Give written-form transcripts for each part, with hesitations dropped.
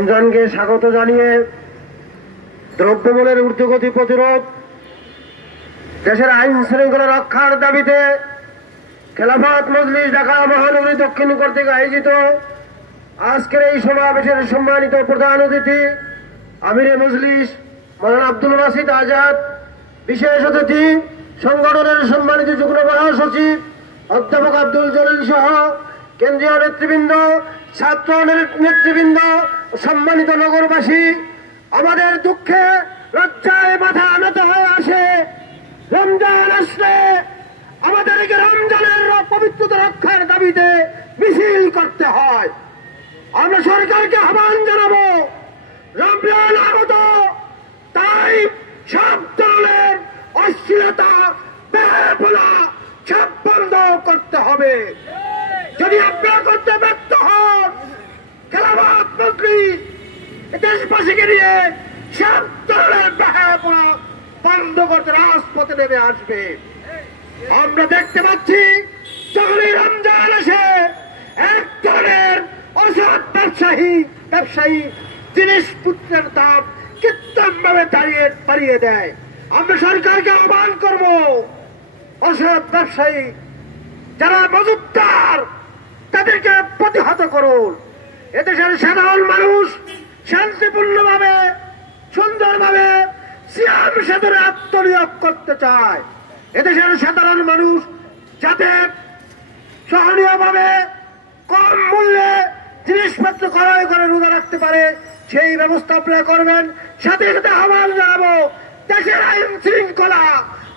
রমজানকে স্বাগত জানিয়ে দ্রব্যমূল্যের ঊর্ধ্বগতি প্রতিরোধ, দেশের আইন শৃঙ্খলা রক্ষার দাবিতে খেলাফত মজলিস ঢাকা মহানগরী দক্ষিণ কর্তৃক আয়োজিত আজকের এই সমাবেশের সম্মানিত প্রধান অতিথি আমিরে মজলিস মাওলানা আব্দুল বাসিত আজাদ, বিশেষ অতিথি সংগঠনের সম্মানিত যুগ্ম মহাসচিব অধ্যাপক আব্দুল জলিল সহ কেন্দ্রীয় নেতৃবৃন্দ, ছাত্র নেতৃবৃন্দ, সম্মানিত নগরবাসী, আমাদের দুঃখে লজ্জায় মাথা নত হয়ে আসে। রমজান আসলে আমাদেরকে রমজানের পবিত্রতা রক্ষার দাবিতে মিছিল করতে হয়। আমরা সরকারকে আহ্বান জানাবো, রমজান আগত, তাই সব ধরনের অশ্লীলতা, বেহায়াপনা সব বন্ধ করতে হবে। যদি আপনারা করতে ব্যর্থ হন, খেলাফত মজলিস দেশবাসীকে নিয়ে সব ধরনের বেহায়াপনা বন্ধ করতে রাজপথে নেমে আসবে। আমরা দেখতে পাচ্ছি যখনই রমজান আসে এক ধরনের অসৎ ব্যবসায়ী জিনিসপত্রের দাম কৃত্রিম ভাবে বাড়িয়ে দেয়। আমরা সরকারকে আহ্বান করব, অসৎ ব্যবসায়ী যারা মজুতদার তাদেরকে প্রতিহত করুন। এদেশের সাধারণ মানুষ শান্তিপূর্ণভাবে সুন্দরভাবে সিয়াম সাধনে আত্মনিয়োগ করতে চায়। এদেশের সাধারণ মানুষ যাতে সহনীয়ভাবে কম মূল্যে জিনিসপত্র ক্রয় করে রোজা রাখতে পারে সেই ব্যবস্থা আপনারা করবেন। সাথে সাথে আহ্বান জানাবো, দেশের আইন শৃঙ্খলা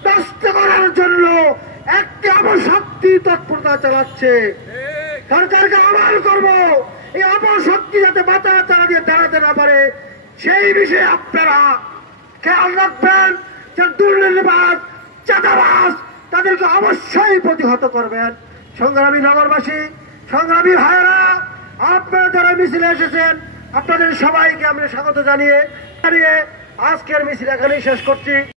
নষ্ট করার জন্য একটি অপশক্তি তৎপরতা চালাচ্ছে। সরকারকে আহ্বান করবো, এই অপশক্তি যাতে মাথা চারা দিয়ে দাঁড়াতে না পারে সেই বিষয়ে আপনারা খেয়াল রাখবেন। যে দুর্নীতিবাজ, চাঁদাবাজ তাদেরকে অবশ্যই প্রতিহত করবেন। সংগ্রামী নগরবাসী, সংগ্রামী ভাইয়েরা, আপনারা যারা মিছিলে এসেছেন আপনাদের সবাইকে আমরা স্বাগত জানিয়ে আজকের মিছিল এখানেই শেষ করছি।